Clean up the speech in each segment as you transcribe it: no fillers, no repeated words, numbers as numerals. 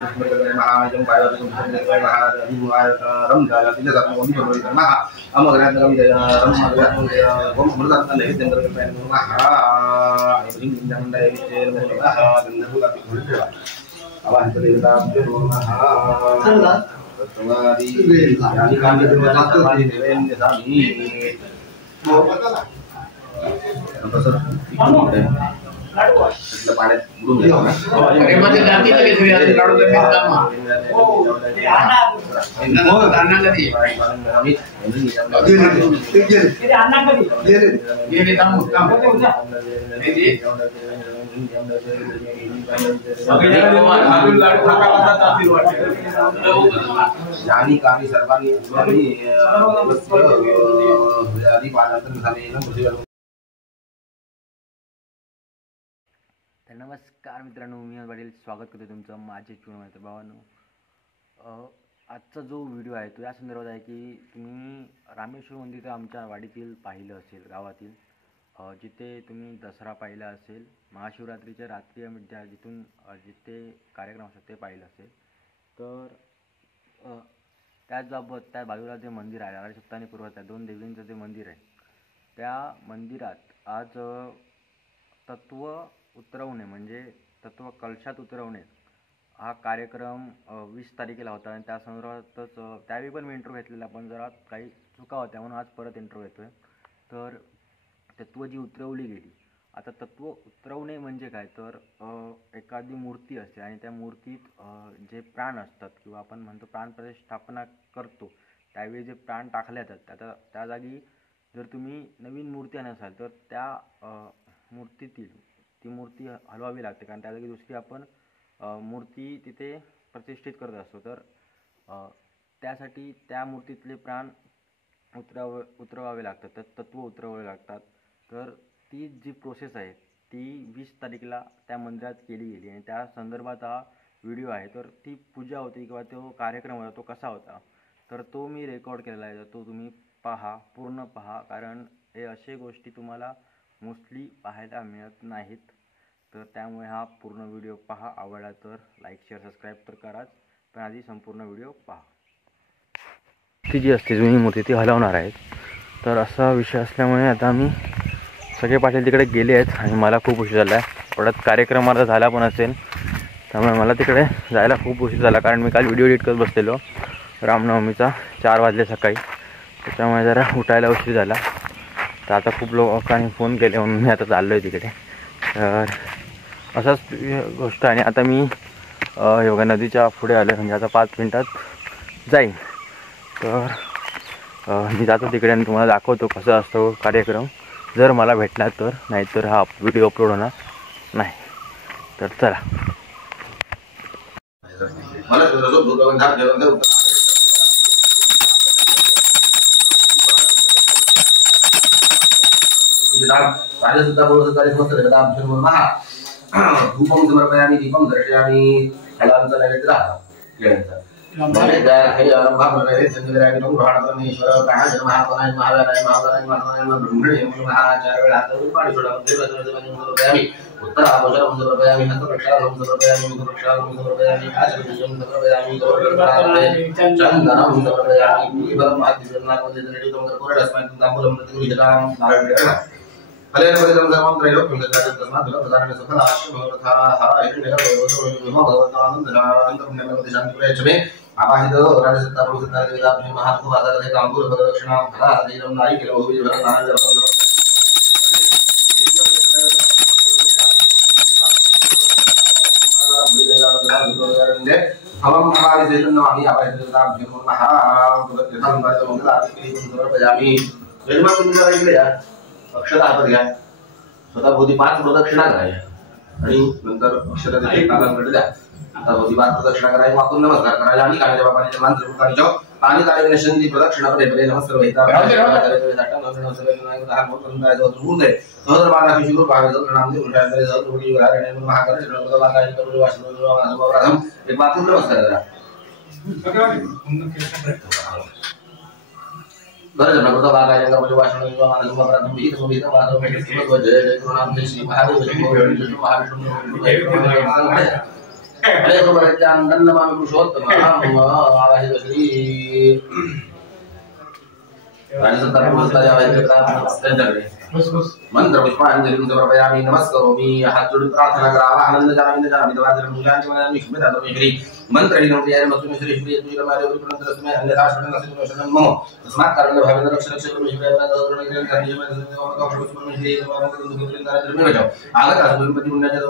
महाजं पायवतं रमजान तिथे जात मोदी बरोबर महा अमगरात गोमृतात नैवेद्य करत महा इंजंडे विचे महा गंधुला ठेवा आवाहन देवता महा तत्वादी आणि कांदे देवता देवेंद्र स्वामी तसं पाण्यात बुडून गेला प्रेमाच्या जाती लगेच लाडू काम हो ते अन्ना कधी अन्ना कधी ये काम आणि काही सर्वांनी आधी पादांतर झाले तर नमस्कार मित्रांनो, मी पाटील स्वागत करतो तुमचं माझे चुना मित्र भावांनो. आजचा जो व्हिडिओ आहे तो या संदर्भात आहे की तुम्ही रामेश्वर मंदिर आमच्या वाडीतील पाहिलं असेल, गावातील जिथे तुम्ही दसरा पाहिला असेल, महाशिवरात्रीच्या रात्री जिथून जिथे कार्यक्रम असतात ते पाहिलं असेल. तर त्याचबाबत त्या बाजूला जे मंदिर आहे आरासप्ता आणि पूर्वता दोन देवींचं जे मंदिर आहे त्या मंदिरात आज तत्व उतरवणे म्हणजे तत्व कलशात उतरवणे हा कार्यक्रम 20 तारखेला होता आणि त्या संदर्भातच त्यावेळी पण मी इंटरव्ह्यू घेतलेला, पण जरा काही चुका होत्या म्हणून आज परत इंटरव्ह्यू घेतोय. तर तत्व जी उतरवली गेली, आता तत्व उतरवणे म्हणजे काय तर एखादी मूर्ती असते आणि त्या मूर्तीत जे प्राण असतात किंवा आपण म्हणतो प्राणप्रतिष्ठापना करतो त्यावेळी जे प्राण टाकले जातात आता त्या जागी जर तुम्ही नवीन मूर्ती आणसाल तर त्या मूर्तीतील ती मूर्ती हलवावी लागते, कारण त्या जागी दुसरी आपण मूर्ती तिथे प्रतिष्ठित करत असतो. तर त्यासाठी त्या मूर्तीतले प्राण उतरवावे लागतात, तर तत्व उतरवावे लागतात. तर ती जी प्रोसेस आहे ती 20 तारखेला त्या मंदिरात केली गेली आणि त्या संदर्भात हा व्हिडिओ आहे. तर ती पूजा होती किंवा तो कार्यक्रम होता तो कसा होता तर तो मी रेकॉर्ड केलेला आहे, तो तुम्ही पहा, पूर्ण पहा, कारण हे असे गोष्टी तुम्हाला मोस्टली पाहायला मिळत नाहीत. तर त्यामुळे हा पूर्ण व्हिडिओ पहा, आवडला तर लाईक शेअर सबस्क्राईब तर कराच, पण आधी संपूर्ण व्हिडिओ पहा. ती जी असते जुनी मूर्ती ती हलवणार आहेत. तर असा विषय असल्यामुळे आता आम्ही सगळे पाटील तिकडे गेले आहेत आणि मला खूप उशीर झाला आहे. परत कार्यक्रम आता झाला पण असेल त्यामुळे मला तिकडे जायला खूप उशीर झाला, कारण मी काल व्हिडिओ एडिट करत बसलेलो रामनवमीचा 4 वाजले सकाळी, त्याच्यामुळे जरा उठायला उशीर झाला. तर आता खूप लोकांनी फोन केले म्हणून मी आता चाललो आहे तिकडे. तर असाच गोष्ट आहे. आता मी योगा नदीच्या पुढे आलो म्हणजे आता 5 मिनटात जाईन. तर मी जातो तिकडे आणि तुम्हाला दाखवतो कसं असतो कार्यक्रम, जर मला भेटला तर, नाहीतर हा व्हिडिओ अपलोड होणार नाही. तर चला. धूपम समर्पयामि दीपम दर्शयामि फलांचा नैवेद्य राहता केळ्यांचा अक्षता हातात घ्या, स्वतःभोवती 5 प्रदक्षिणा करायच्या आणि नंतर अक्षताचे तालांकडे द्या. आता भोवती 5 प्रदक्षिणा करायच्या, वाकून नमस्कार करायला आणि काळ्या बापाच्या मंत्र पुकारજો आणि ताळे नशंदी प्रदक्षिणा परे नमस्कार वैता सहस्र बारा शिशुर भावेचं प्रणाम दे उलटा करे सहस्र कोटी घराणे महाकार्य श्रीमंत बाकाय करू वासुदेव एक वाकून नमस्कार करा. बरं प्रभुता बागाय जंगल वासण मानव प्रार्थना विहित संहित मानव भेट सुमत जय जय करुणाम श्री महादेव विष्णू महाविष्णू हरे गुरुवरज्ञान नमामि पुरुषोत्तम आवाहित श्री राजसत्ता पुरुषाया वैद्यता मंत्र पुष्पांजलि समर्पयामि नमस्करोमि हाथ जोड़ प्रार्थना करा आनंद जानामि जानामि दवाजन पूजांजलि निष्मित श्री मंत्र हिनोप्रियाय मस्तु श्री श्री तुझे मारे उपनंतर समय अन्यथा शरण नस्य शरण मम तस्मात् कारण भावेन रक्ष रक्ष परमेश्वराय प्रार्थना करणे में श्री आगत गणपति पुण्याच्या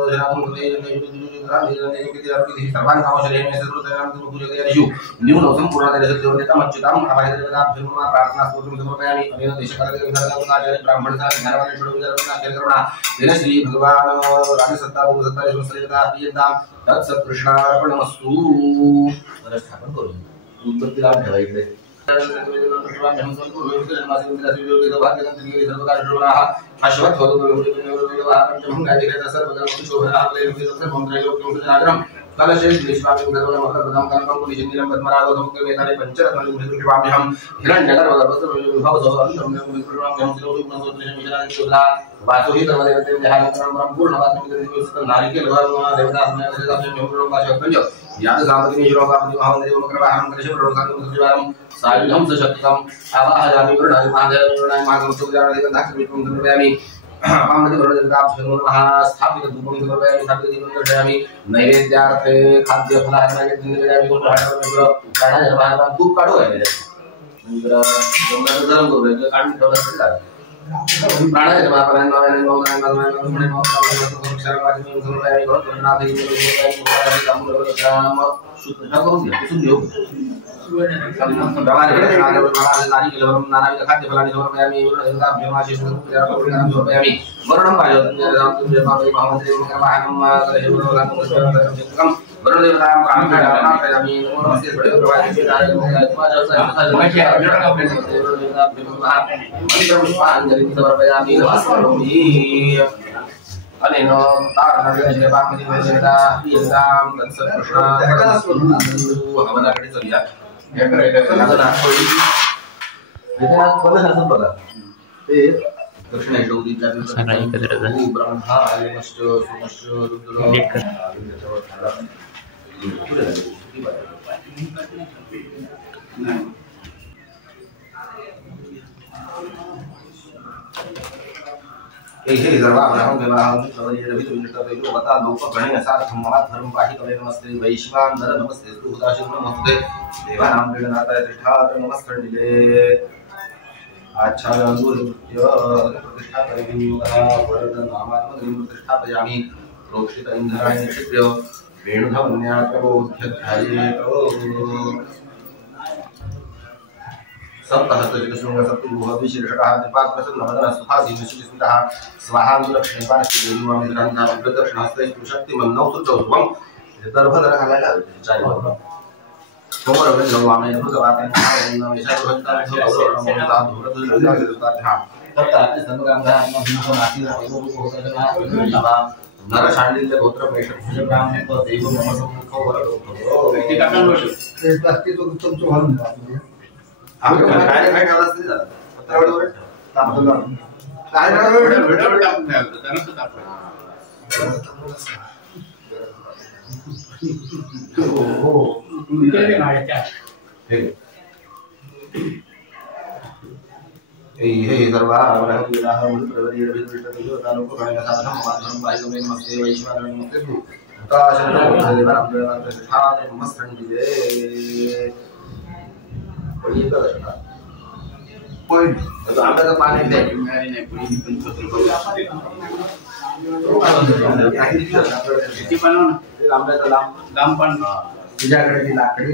सर्वान कामशरे में सर्वतराम पूजयादिषु न्यून संपूर्ण देवदेवता मच्युताम आवाहितवेदा फिल्ममा प्रार्थना स्तोत्रम समर्पयामि अनेन देशकाले आचार्य ब्राह्मण ध्यानवान करुणा तेन श्री भगवान राजसत्ता भूसत्ता संस्कृता प्रियताम तत्सत् कृष्णार्पणमस्तु स्थापन करू उत्पत्ती लाभ ठेवा इकडे सायुधं सशक्तम् आवाहयामि वरुणाय महादेवाय महागणपतिं पामति वरुणदेवताभ्यो स्थापित धूपं समर्पयामि स्थापित दीपं दर्शयामि नैवेद्यार्थे खाद्य फलाहाराय निवेदयामि प्राणाय नमः धूप काढू आहे नंतर गंगाधर करू काढून ठेवला प्राणाय नमः प्राणाय नमः अनेन तारणस्य बापति वेदता यदाम तत्सत् कृष्ण हवनाकडे चलूया बघा ते दक्षिणेकडे उदीच्या ब्रह्मा आलेमश्च सुमश्च रुद्र हे सर्वाभ्याम विवाहं तवयेरभितो विष्टतयो बता लोक गणेन सार्थं महाधर्म पाहि कवे नमस्ते वैश्वान नर नमस्ते सुदाशिव नमस्ते देवानां गणनाथाय तिष्ठात नमस्कंडिले आच्छादनूर्य प्रतिष्ठा करियोगा वरद नामात्मनं प्रतिष्ठापयामि प्रोक्षित इंद्राय नक्षत्र्य वेणुधवन्याकरोध्यध्यायेतो सप्तहस्तचितशृंग सप्तभुः विशीर्षकः दिपात् प्रसन्नवदनः सुभासी निशिस्मितः स्वाहानुलक्ष्मीपानश्रीदेवीवामिन्द्रान्धां प्रदक्षिणहस्तैस्तु शक्तिमन्नौ सुचौध्वं दर्भधर घालायला चारी बाजूला सोमरवेन्द्र वामेन भृगवामेन नरशांडिल्य गोत्र प्रेषक ब्राह्मण देव मम सम्मुख वरदो व्यक्तिगत ते प्लास्टिक तो तुमचं घालून आम्ही काय काय ठेवलं असते ना पत्रावळीवर तापलं काय व्हिडिओ टाकून द्यायचं त्यानंतर दाखवायचं हो इथे नाही त्या हे सर्व आराधनाः मुनिप्रवरीय विष्णुदेव तालुक गणेश साधनं माधवं पायगमे नमस्ते वैश्वानर नमस्ते तु ताशनं देवानां प्रतिष्ठाय नमस्कंडिले पडी येतं दर्शना पॉइंट तो आंब्याचं पाणी द्या मिळाली नाही पडी पण पत्र किती बनव ना आंब्याचं लांब पण तुझ्याकडे ती लाकडी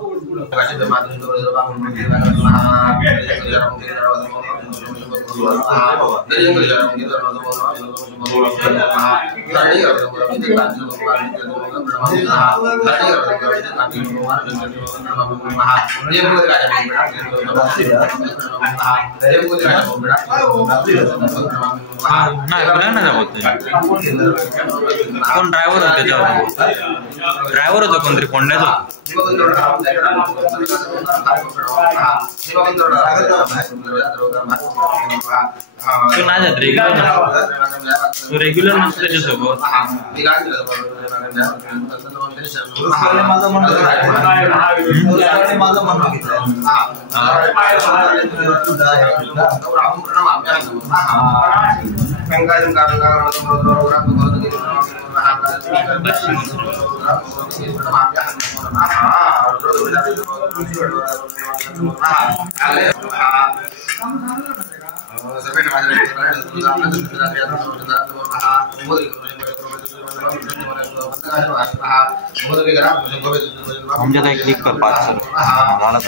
प्रकाशित माध्यम ड्रायव्हर होते कोणतरी कोंड्याचा रेग्युलर नसतो त्याच्यासोबत आमच्यात एक क्लिक कर 5 सर झाला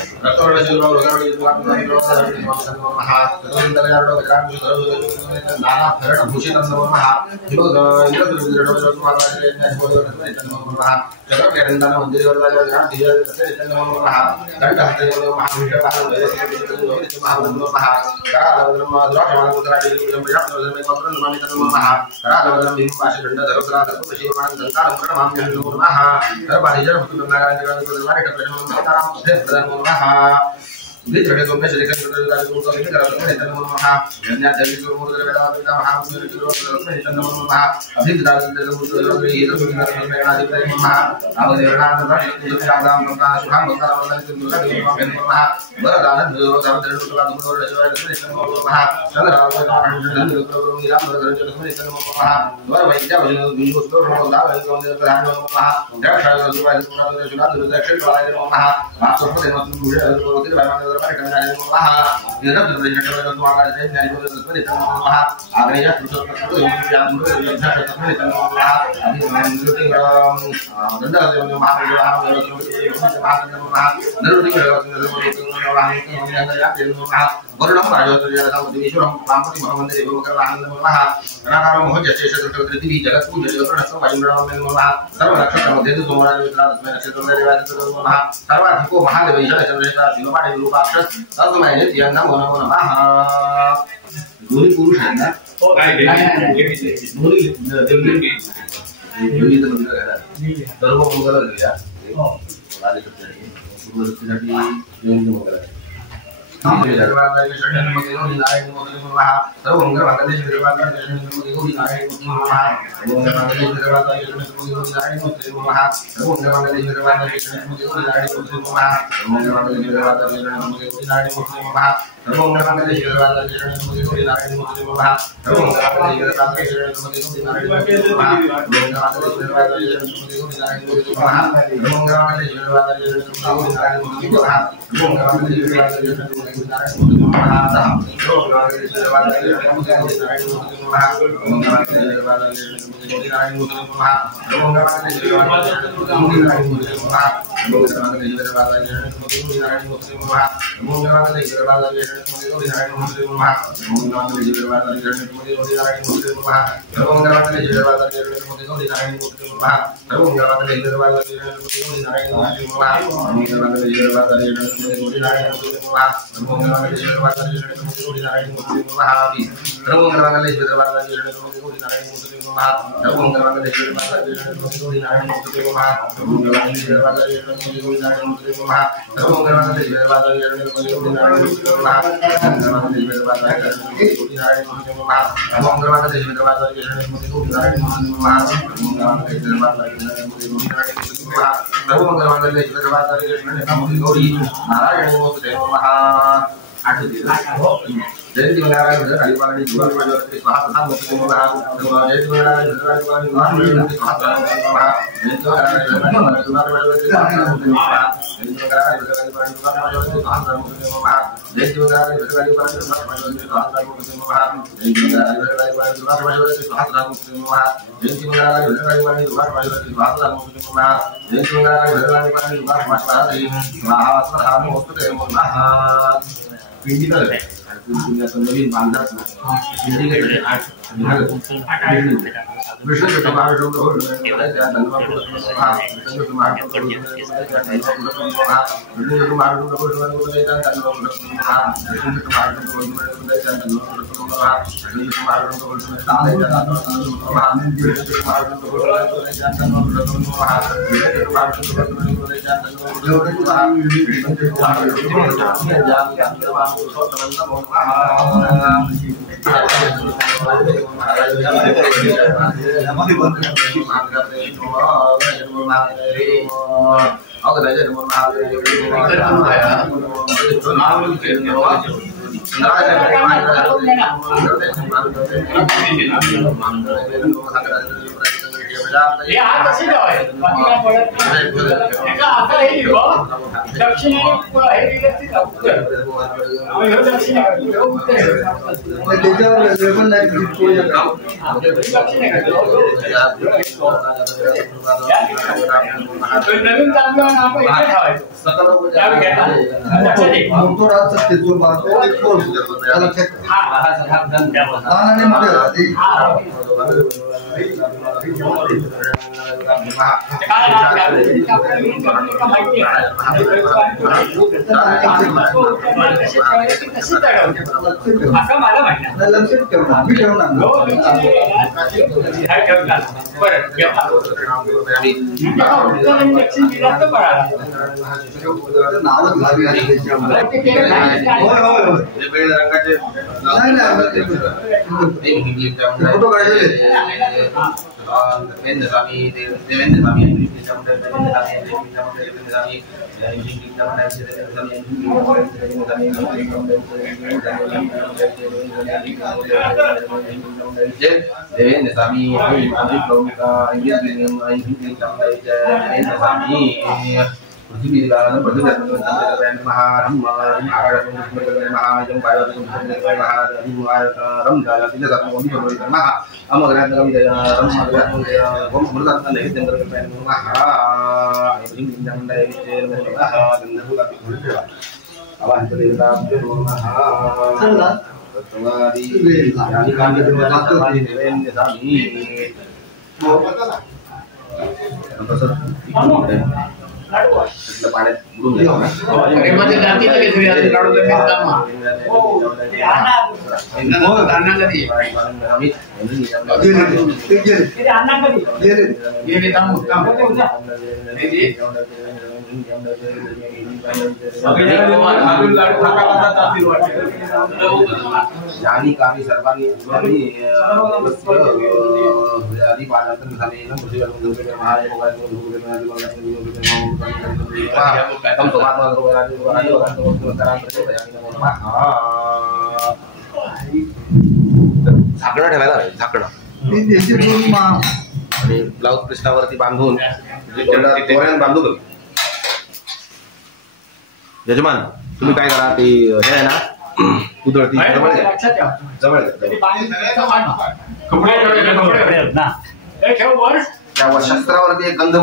दोन्ही पुरुष आहेत ना सर्व मंगल जयंती मंगळाराय खाली पाणी जीवन माझ्यावरती स्वाहा मुक्ती महा जयंती मंगळाराय जयंती मंगळाराय स्वाहा जयंती मंगळाराय माझ्यावरती स्वाहा मुक्ती महा जयंती मंगळाराय माझ्यावरती स्वाहा मुक्ती महा जयंती मंगळाराय माझ्यावरती स्वाहा मुक्ती महा जयंती मंगळाराय माझ्यावरती स्वाहा मुक्ती महा जयंती मंगळाराय माझ्यावरती स्वाहा मुक्ती महा जयंती मंगळाराय स्वाहा स्वाहा मुक्ती महा पिंडी नवीन बांधतात ना पाण्यात बुडून आणि काही सर्वांनी आधी पाठांतर झाले झाकणं ठेवायला झाकणं आणि ब्लाउज पृष्ठावरती बांधून बांधून यजमान तुम्ही काय करा ते हे आहे ना कुदळती जवळ त्या शस्त्रावरती एक गंध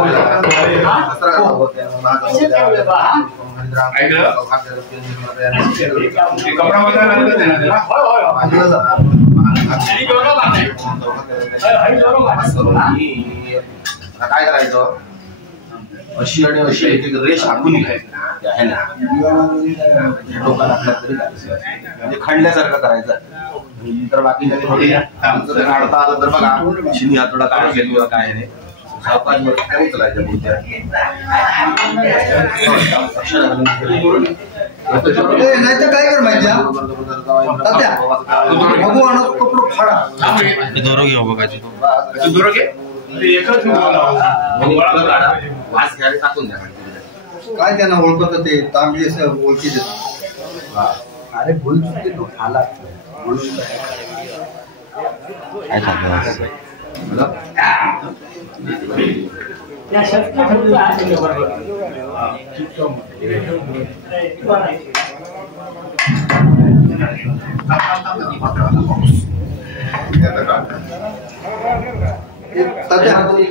काय करायचं अशी आणि अशी एक रेष आखून घ्यायची म्हणजे खंडल्यासारखं करायचं तर बाकी काढता आलं तर बघा शिनी हातोडा काय किंवा काय नाही उचलायचं नाही तर काय कर माहिती टाकून द्या काय त्यांना ओळखत ते तांबडी ओळखी देत अरे बोल तो आला काय सांगतो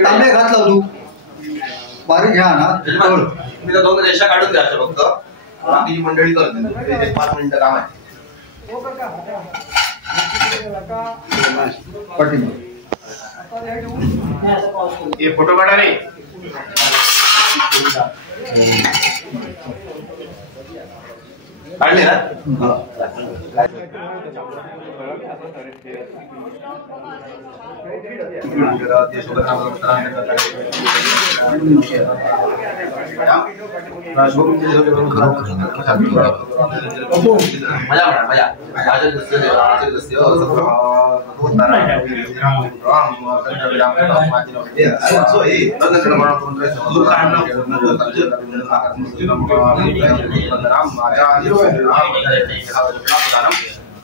तांबे घातला तू बारीक घ्या ना मी तर दोन रेषा काढून द्यायचं फक्त बाकीची मंडळी करते 5 मिनिटं काम आहे ये फोटो काढा रे. काढले ना.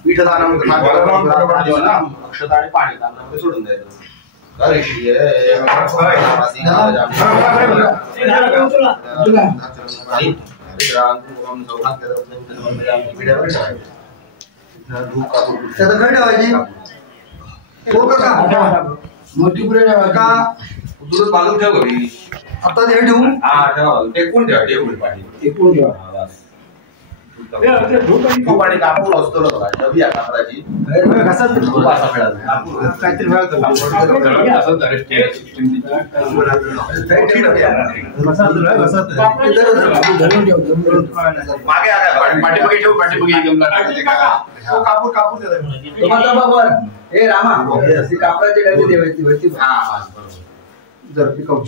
पीठदानम अक्षता आणि पाणी दान सोडून द्यायचं. मोठी पुढे का दूध बाजून ठेव घरी. आता ते ठेवू. हा ठेवा. टेकून ठेवा. टेकून पाणी टेकून ठेवा. खूप आणि कापूर असतो बघा. नवी आहे कापराची. खूप असा मिळाला. काहीतरी मिळालं. मागे पाठीमागे ठेवू. पाठीमागे कापूर कापूर हे रामा कापराची डबी देवायची वरती. जर पिकवू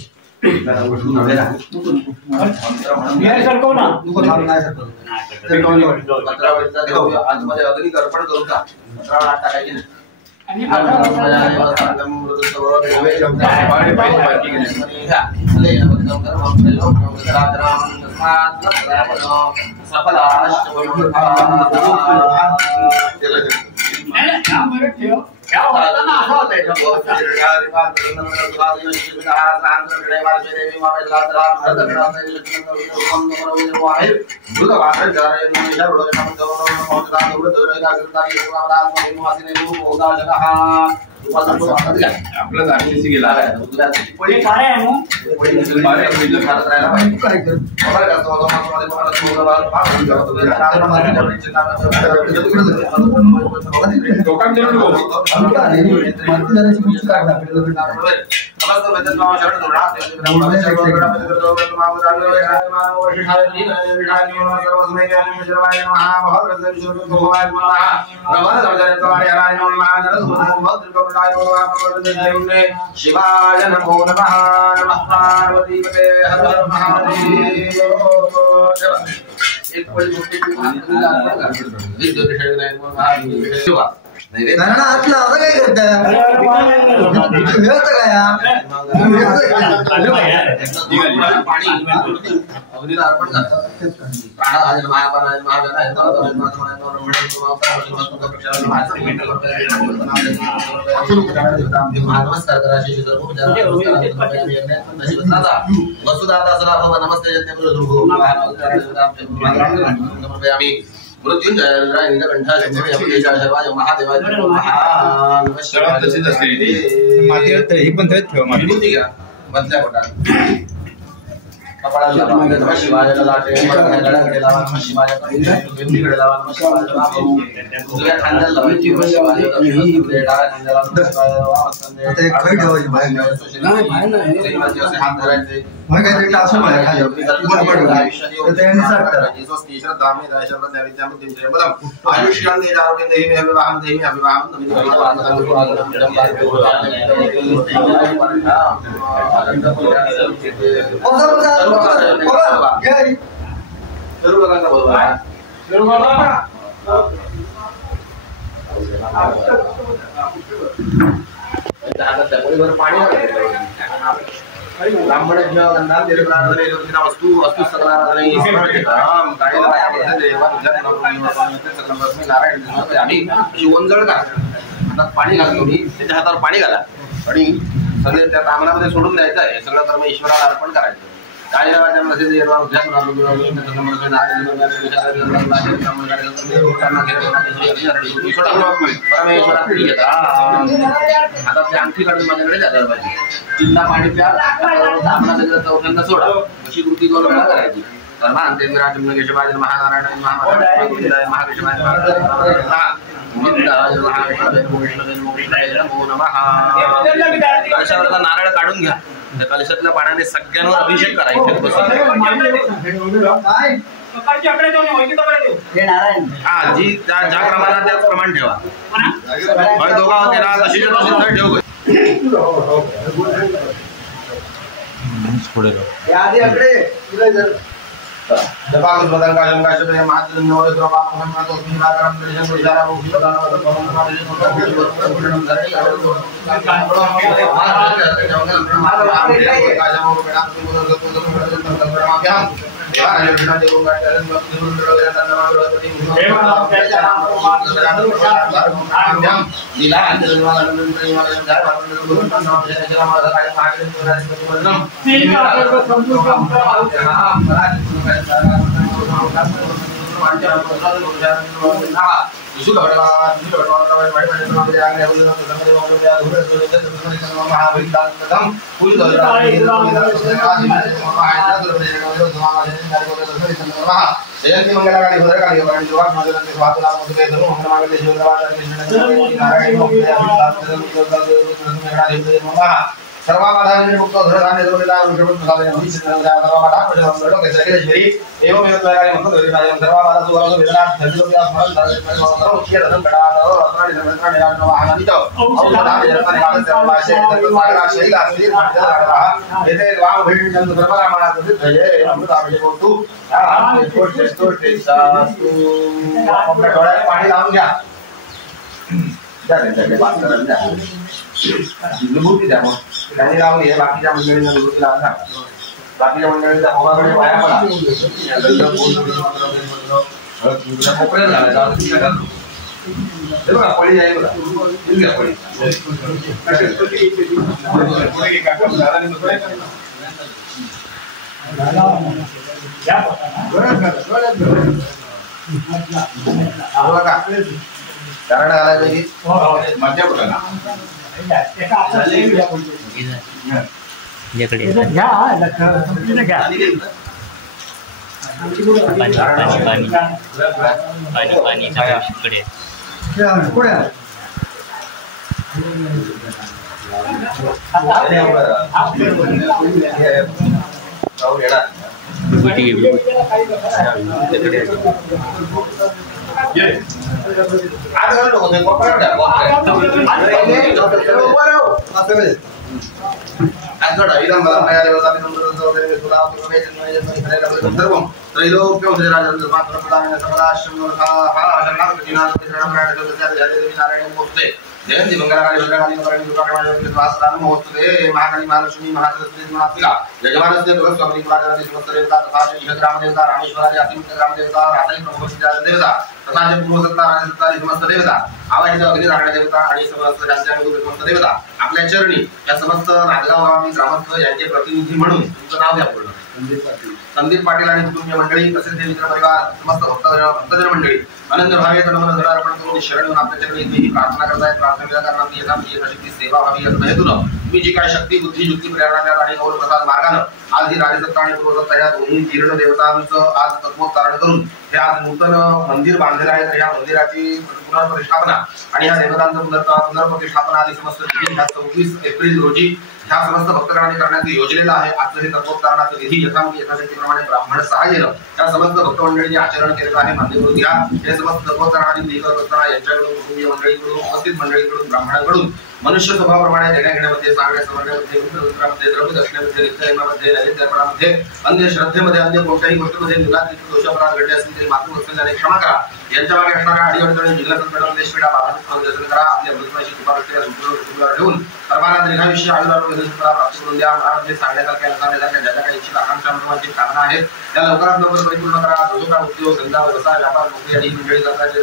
आजमध्ये अग्नी अर्पण करू का. टाकायची आपलं दाखवण्याची गेला शिवाय नमो नमः. नमः पार्वतीपते हर हर महादेव. एक पळी गोष्टी आतला आता काय करता पाणी अग्नीला अर्पण करतात. मृत्युंजय महादेवाय मधल्या पोटात कपाळाला लावा. नमः शिवाय लाटे गळ्याकडे लावा. नमः शिवाय बेंबीकडे लावा. नमः शिवाय उजव्या खांद्याला लावायची. नमः शिवाय डाव्या खांद्याला. नमः शिवाय हात धरायचे. पाणी ब्राह्मण वस्तू वस्तू सगळा आम्ही ओंजळ का हातात पाणी घालतो. मी त्याच्या हातावर पाणी घाला आणि सगळे त्या तामणामध्ये सोडून द्यायचं आहे. सगळं कर्म ईश्वराला अर्पण करायचं. काय नावाच्या मध्ये हातातली अंगठी काढून माझ्याकडे जायला पाहिजे. चिंता पाणी प्या. चौथ्यांदा सोडा. अशी कृती 2 वेळा करायची. धर्मांते विराजम केशवाय महानारायण महानारायण गोविंदाय महाकेशवाय नमो नमः. कलशावरचा नारळ काढून घ्या. त्या कलशातल्या पाण्याने सगळ्यांवर अभिषेक करा. इथे हा जी ज्या क्रमाला त्याच प्रमाण ठेवा. दोघा होते ना तशी ठेव. पुढे जयंती मंगलाकाली भद्रकाली सर्वाधारी मुक्त धरधान्य जोडीला वृषभप्रसादे नमस्तेश्वरी एवमेव त्वयाकाली मंत्रधरिराजं सर्वाधारा सुवराजो वेदनाथ धरिलोक्या स्मरण धरक्षे धरम गणानो अत्राणि धर्मत्राणि राजनवाहनानित औषधानि जरतानि कालस्य सागरा शैला श्री राजराहा एते वाम भीम चंद्र सर्वरामणा सिद्धये अमृताभिषेकोतु कोटे सास्तु आपल्या डोळ्यात पाणी लावून घ्या. त्याने बात करायला द्या. विभूती द्या. मग त्यांनी लावली आहे. बाकीच्या मंडळींना विभूती लावून द्या. बाकीच्या मंडळींच्या भोगाकडे पाया पडा. मोकळ्या झाल्या बघा पळी आहे बघा. पळी कारण घालायला पाहिजे. मध्य बघा जयंती मंगलाकाली भद्रकाली महोत्सवे महाकाली महालक्ष्मी महासरस्वती महात्मिका यजमानस्य तुलस्वामी कुलाचार्य समस्तदेवता तथा ग्रामदेवता रामेश्वराची अतिमुख्य ग्रामदेवता रासायनिक प्रभूच्या देवता तथा पूर्वसत्ता राजसत्ता समस्त देवता आवाहित अग्नि राखण्या देवता आणि समस्त राज्यानुगत समस्त देवता आपल्या चरणी या समस्त नांदगाव गावातील ग्रामस्थ यांचे प्रतिनिधी म्हणून तुमचं नाव द्या. पूर्ण संदीप पाटील आणि कुटुंबीय मंडळी तसेच मित्र परिवार समस्त भक्तजन मंडळी अनंत भावे तनमन धन अर्पण करून शरण येऊन आपल्या चरणी ही प्रार्थना करतायत. प्रार्थनेला करणार यथाशक्ती सेवा व्हावी याचं हेतून तुम्ही जी काय शक्ती बुद्धी युक्ती प्रेरणा आणि गौर प्रसाद मार्गानं आज ही राजसत्ता आणि पूर्वसत्ता या दोन्ही जीर्ण देवतांचं आज तत्वोच्चारण करून हे आज नूतन मंदिर बांधलेलं आहे. तर या मंदिराची पुनर्प्रतिष्ठापना आणि या देवतांचं पुनर्प्रतिष्ठापना आधी समस्त 24 एप्रिल रोजी ह्या समस्त भक्तगणांनी करण्यात योजलेलं आहे. आजचं हे तत्वोच्चारणाचं विधी यथाशक्तीप्रमाणे ब्राह्मण सहाय्यानं या समस्त भक्त मंडळींनी आचरण केलेलं आहे. मान्य करून घ्या. हे समस्त तत्वोच्चारणाची करत असताना यांच्याकडून कुटुंबीय मंडळीकडून उपस्थित मंडळीकडून ब्राह्मणांकडून मनुष्य स्वभावाप्रमाणे देण्या घेण्यामध्ये सांगण्या समजण्यामध्ये उत्तरामध्ये द्रव्य दक्षिणेमध्ये नित्ययमामध्ये नैवेद्यापणामध्ये अन्य श्रद्धेमध्ये अन्य कोणत्याही गोष्टीमध्ये निराकृत दोषापराध घडले असतील तरी मातृभक्तांनी क्षमा करा. यांच्या मागे असणाऱ्या अडीअडचणी जिल्हा संकटात देशपीडा बाधाचं दर्शन करा. आपल्या मृत्यूची कृपा कुटुंबावर ठेवून सर्वांना दीर्घायुष्य आयुर्आरोग्य प्राप्त करून द्या. महाराज सांगण्यासारख्या नसण्यासारख्या ज्या काही इच्छित आकांक्षा महत्वाची कारणं आहेत त्या लवकरात लवकर परिपूर्ण करा. जो काय उद्योग धंदा व्यवसाय व्यापार नोकरी आणि मंडळी करण्याचे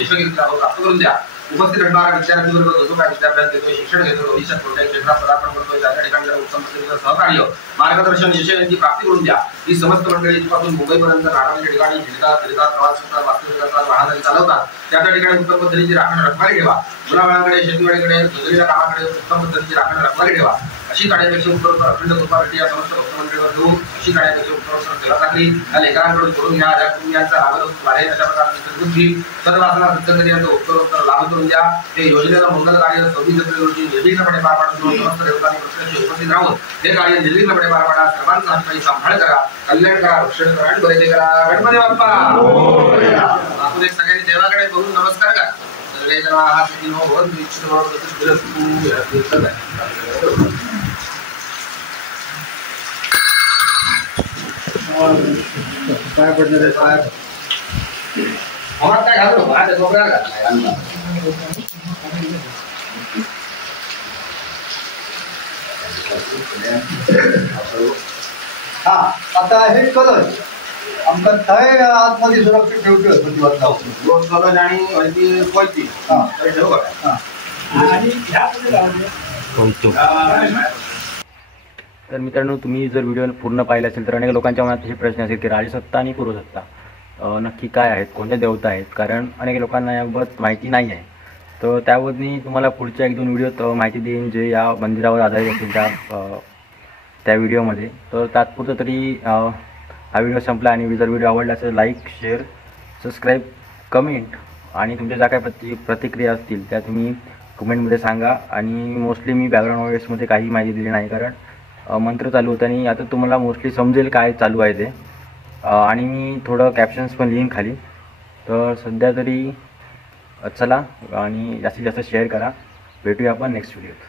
यशस्वी प्राप्त करून द्या. उपस्थित असणारा विद्यार्थी वर्ग जो काय विद्याभ्यास घेतोय शिक्षण घेतोय भविष्यात कोणत्याही क्षेत्रात पदार्पण करतोय त्या ठिकाणी उत्तम पद्धतीचं सहकार्य मार्गदर्शन यश यांची प्राप्ती करून द्या. ही समस्त मंडळी पासून मुंबईपर्यंत राहणाऱ्या ठिकाणी फिरतात फिरतात प्रवास करतात वास्तव्य करतात वाहन चालवतात त्या ठिकाणी उत्तम पद्धतीची राखण रखवारी ठेवा. मुलाबाळांकडे शेतीवाडीकडे जोडलेल्या कामाकडे उत्तम पद्धतीची राखण रखवारी ठेवा. अशी कार्यपेक्षा उत्तर अखंड कृपा या समस्त भक्त मंडळीवर ठेवून कशी काढायची उत्तर सेवा टाकली त्या लेखकांकडून करून घ्या ज्या कुटुंबियांचा लाभ आहे अशा प्रकारची बुद्धी सर्व वाचनात सत्संगती उत्तर लाभ करून द्या ते योजनेचं मंगल कार्य 26 एप्रिल रोजी निर्विघ्नपणे पार पाडून समस्त देवतांनी प्रत्यक्ष उपस्थित राहून ते कार्य निर्विघ्नपणे पार पाडा सर्वांचा हातपाई सांभाळ करा कल्याण करा रक्षण करा आणि बरे करा गणपती बाप्पा आपण सगळ्यांनी देवाकडे बघून नमस्कार करा सर्वेजण हात दिनो भवन्तु इच्छितो भवतु पाय पडणार पाय काय घालतो आता कोपऱ्याला घातलाय हा आता हे कलश आमका थंय आतमध्ये सुरक्षित ठेवतो प्रतिवाद लावून रोज कलश आणि हळदी कोयती हा ठेवू का आणि तर मित्रांनो, तुम्ही जर व्हिडिओ पूर्ण पाहिला असेल तर अनेक लोकांच्या मनात हे प्रश्न असेल की राजसत्ता आणि पूर्वसत्ता नक्की काय आहेत, कोणत्या देवता आहेत, कारण अनेक लोकांना याबाबत माहिती नाही आहे. तर त्यावर मी तुम्हाला पुढच्या 1-2 व्हिडिओत माहिती देईन जे या मंदिरावर आधारित असेल त्या व्हिडिओमध्ये. तर तात्पुरतं तरी हा व्हिडिओ संपला आणि जर व्हिडिओ आवडला असेल लाईक, शेअर, सबस्क्राईब, कमेंट आणि तुमच्या ज्या काही प्रतिक्रिया असतील त्या तुम्ही कमेंटमध्ये सांगा. आणि मोस्टली मी बॅकग्राऊंड वॉइसमध्ये काही माहिती दिली नाही कारण मंत्र चालू होतं आणि आता तुम्हाला मोस्टली समजेल काय चालू आहे ते. आणि मी थोडं कॅप्शन्स पण लिहीन खाली. तर सध्या तरी चला आणि जास्तीत जास्त शेअर करा. भेटूया आपण नेक्स्ट व्हिडिओत.